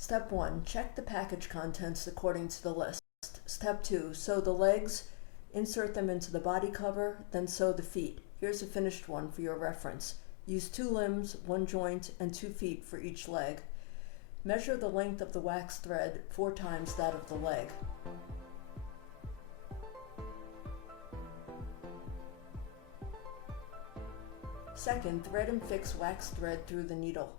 Step 1, check the package contents according to the list. Step 2, sew the legs, insert them into the body cover, then sew the feet. Here's a finished one for your reference. Use 2 limbs, 1 joint, and 2 feet for each leg. Measure the length of the wax thread 4 times that of the leg. Second, thread and fix wax thread through the needle.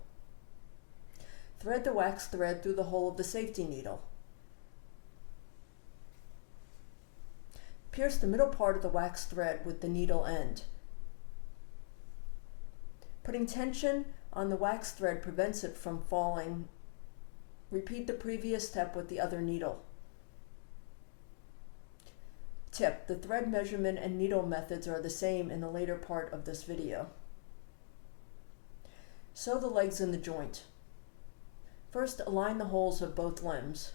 Thread the wax thread through the hole of the safety needle. Pierce the middle part of the wax thread with the needle end. Putting tension on the wax thread prevents it from falling. Repeat the previous step with the other needle. Tip: the thread measurement and needle methods are the same in the later part of this video. Sew the legs in the joint. First, align the holes of both limbs.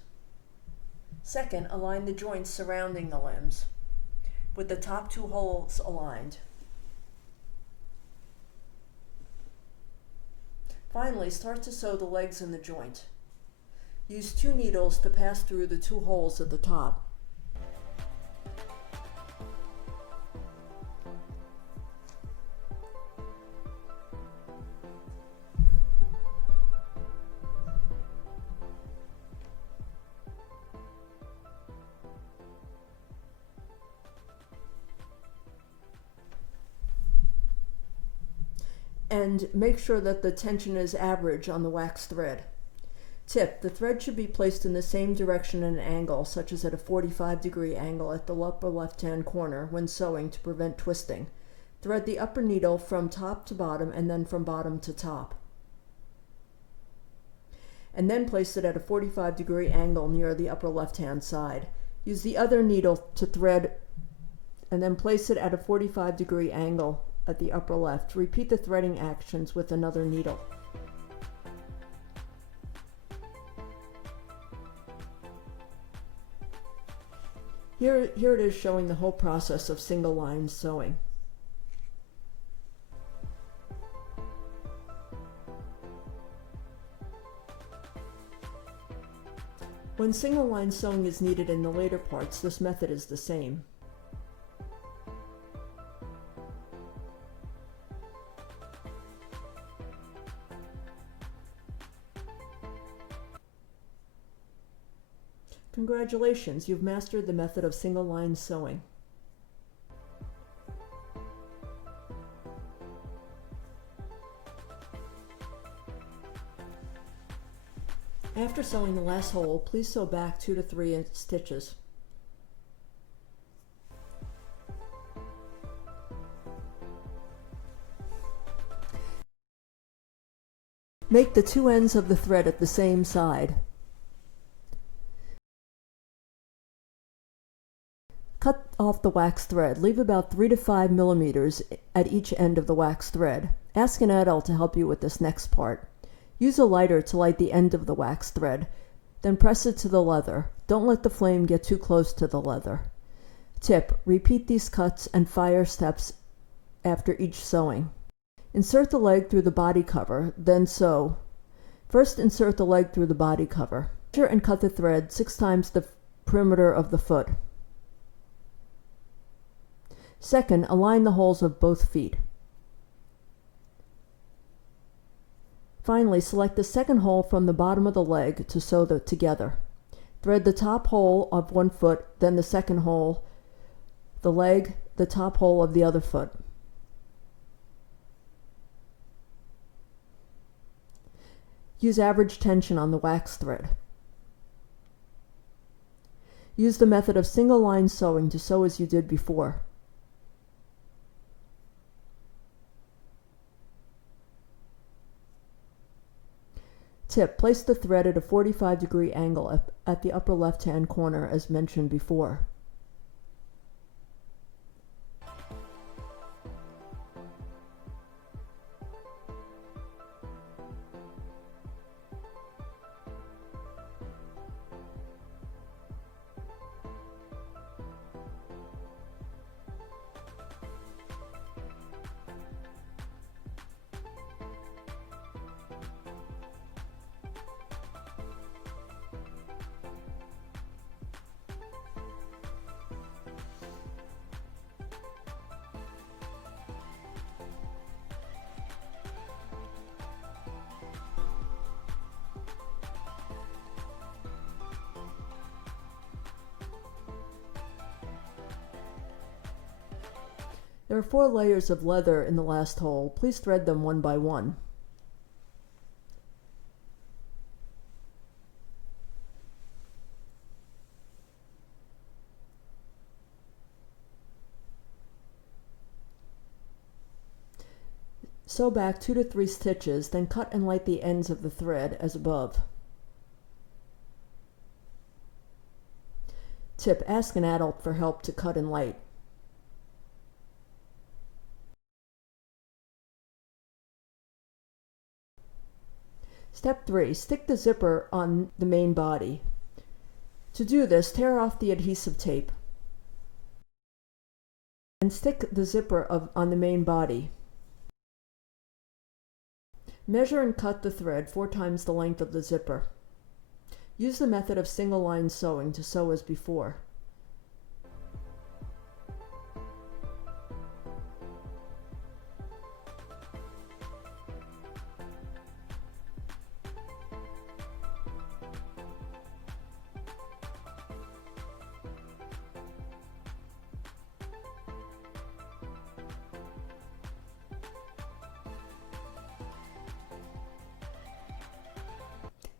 Second, align the joints surrounding the limbs, with the top 2 holes aligned. Finally, start to sew the legs in the joint. Use 2 needles to pass through the 2 holes at the top. And make sure that the tension is average on the wax thread. Tip: the thread should be placed in the same direction and angle, such as at a 45-degree angle at the upper left-hand corner when sewing to prevent twisting. Thread the upper needle from top to bottom and then from bottom to top. And then place it at a 45-degree angle near the upper left-hand side. Use the other needle to thread and then place it at a 45-degree angle at the upper left. Repeat the threading actions with another needle. Here it is showing the whole process of single line sewing. When single line sewing is needed in the later parts, this method is the same. Congratulations, you've mastered the method of single line sewing. After sewing the last hole, please sew back 2 to 3 stitches. Make the 2 ends of the thread at the same side. Cut off the wax thread. Leave about 3 to 5 millimeters at each end of the wax thread. Ask an adult to help you with this next part. Use a lighter to light the end of the wax thread, then press it to the leather. Don't let the flame get too close to the leather. Tip: repeat these cuts and fire steps after each sewing. Insert the leg through the body cover, then sew. First, insert the leg through the body cover. Measure and cut the thread 6 times the perimeter of the foot. Second, align the holes of both feet. Finally, select the second hole from the bottom of the leg to sew them together. Thread the top hole of one foot, then the second hole, the leg, the top hole of the other foot. Use average tension on the wax thread. Use the method of single line sewing to sew as you did before. Tip: place the thread at a 45-degree angle at the upper left-hand corner as mentioned before. There are 4 layers of leather in the last hole. Please thread them one by one. Sew back 2 to 3 stitches, then cut and light the ends of the thread as above. Tip: ask an adult for help to cut and light. Step 3. Stick the zipper on the main body. To do this, tear off the adhesive tape and stick the zipper on the main body. Measure and cut the thread 4 times the length of the zipper. Use the method of single line sewing to sew as before.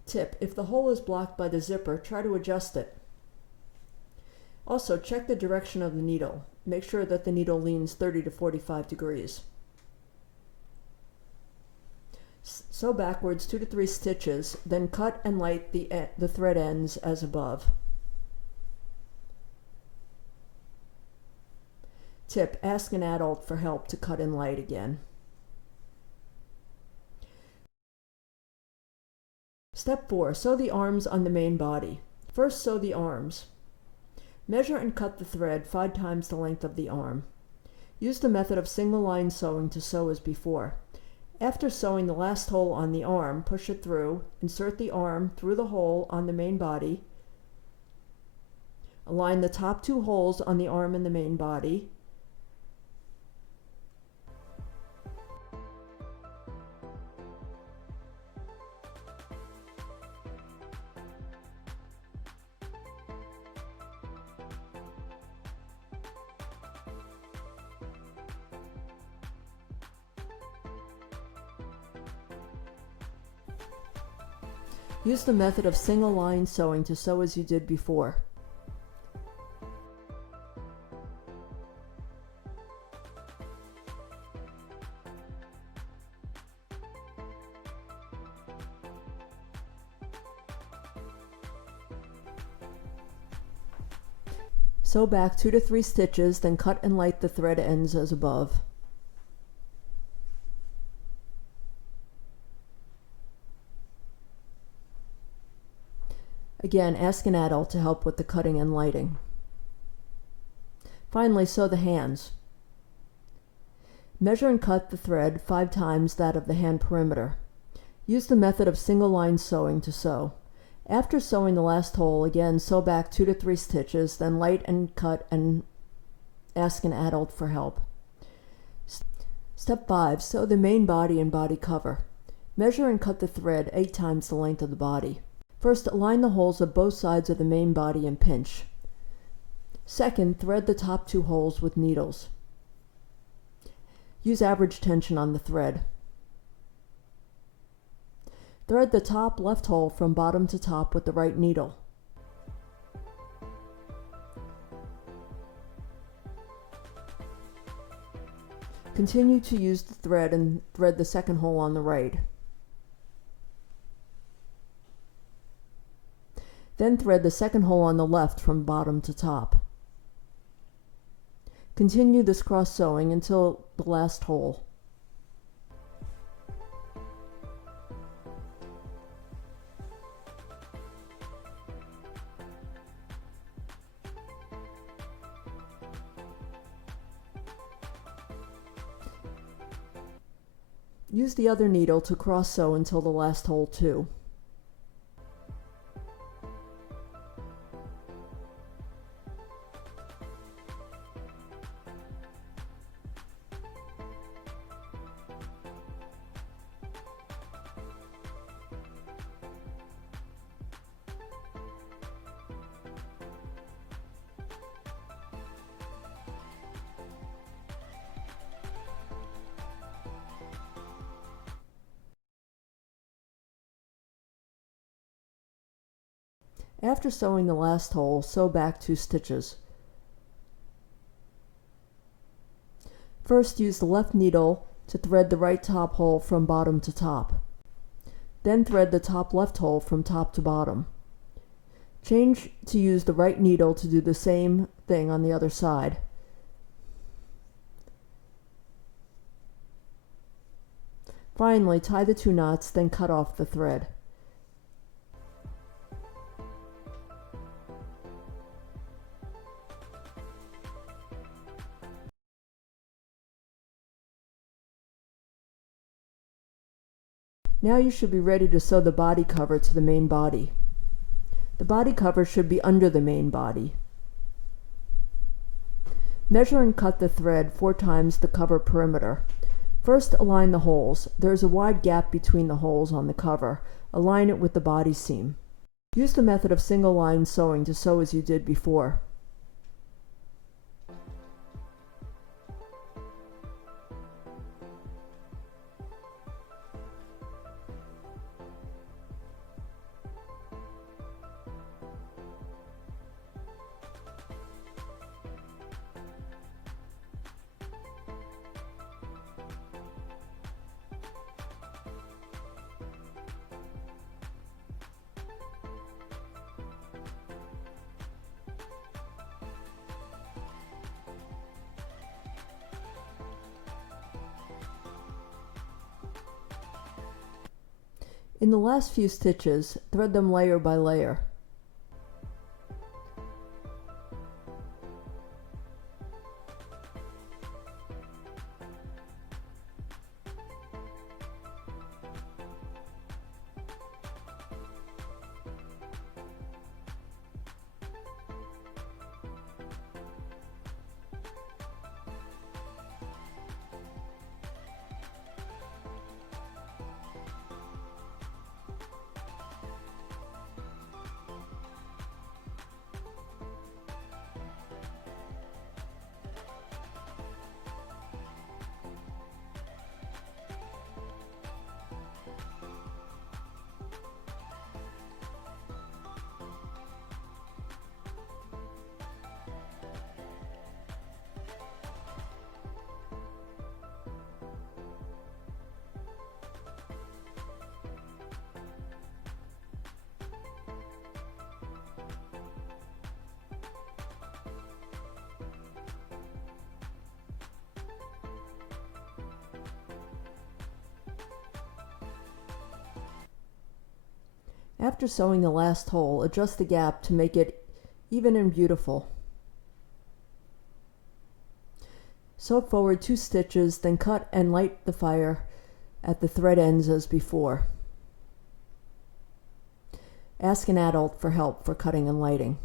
Tip: if the hole is blocked by the zipper, try to adjust it. Also, check the direction of the needle. Make sure that the needle leans 30 to 45 degrees. Sew backwards 2 to 3 stitches, then cut and light the thread ends as above. Tip: ask an adult for help to cut and light again. Step 4. Sew the arms on the main body. First, sew the arms. Measure and cut the thread 5 times the length of the arm. Use the method of single line sewing to sew as before. After sewing the last hole on the arm, push it through, insert the arm through the hole on the main body. Align the top 2 holes on the arm and the main body. Use the method of single line sewing to sew as you did before. Sew back 2 to 3 stitches, then cut and light the thread ends as above. Again, ask an adult to help with the cutting and lighting. Finally, sew the hands. Measure and cut the thread 5 times that of the hand perimeter. Use the method of single line sewing to sew. After sewing the last hole, again sew back 2 to 3 stitches, then light and cut and ask an adult for help. Step 5. Sew the main body and body cover. Measure and cut the thread 8 times the length of the body. First, align the holes of both sides of the main body and pinch. Second, thread the top 2 holes with needles. Use average tension on the thread. Thread the top left hole from bottom to top with the right needle. Continue to use the thread and thread the second hole on the right. Then thread the second hole on the left from bottom to top. Continue this cross sewing until the last hole. Use the other needle to cross sew until the last hole too. After sewing the last hole, sew back 2 stitches. First, use the left needle to thread the right top hole from bottom to top. Then thread the top left hole from top to bottom. Change to use the right needle to do the same thing on the other side. Finally, tie the 2 knots, then cut off the thread. Now you should be ready to sew the body cover to the main body. The body cover should be under the main body. Measure and cut the thread 4 times the cover perimeter. First, align the holes. There is a wide gap between the holes on the cover. Align it with the body seam. Use the method of single line sewing to sew as you did before. In the last few stitches, thread them layer by layer. After sewing the last hole, adjust the gap to make it even and beautiful. Sew forward 2 stitches, then cut and light the fire at the thread ends as before. Ask an adult for help for cutting and lighting.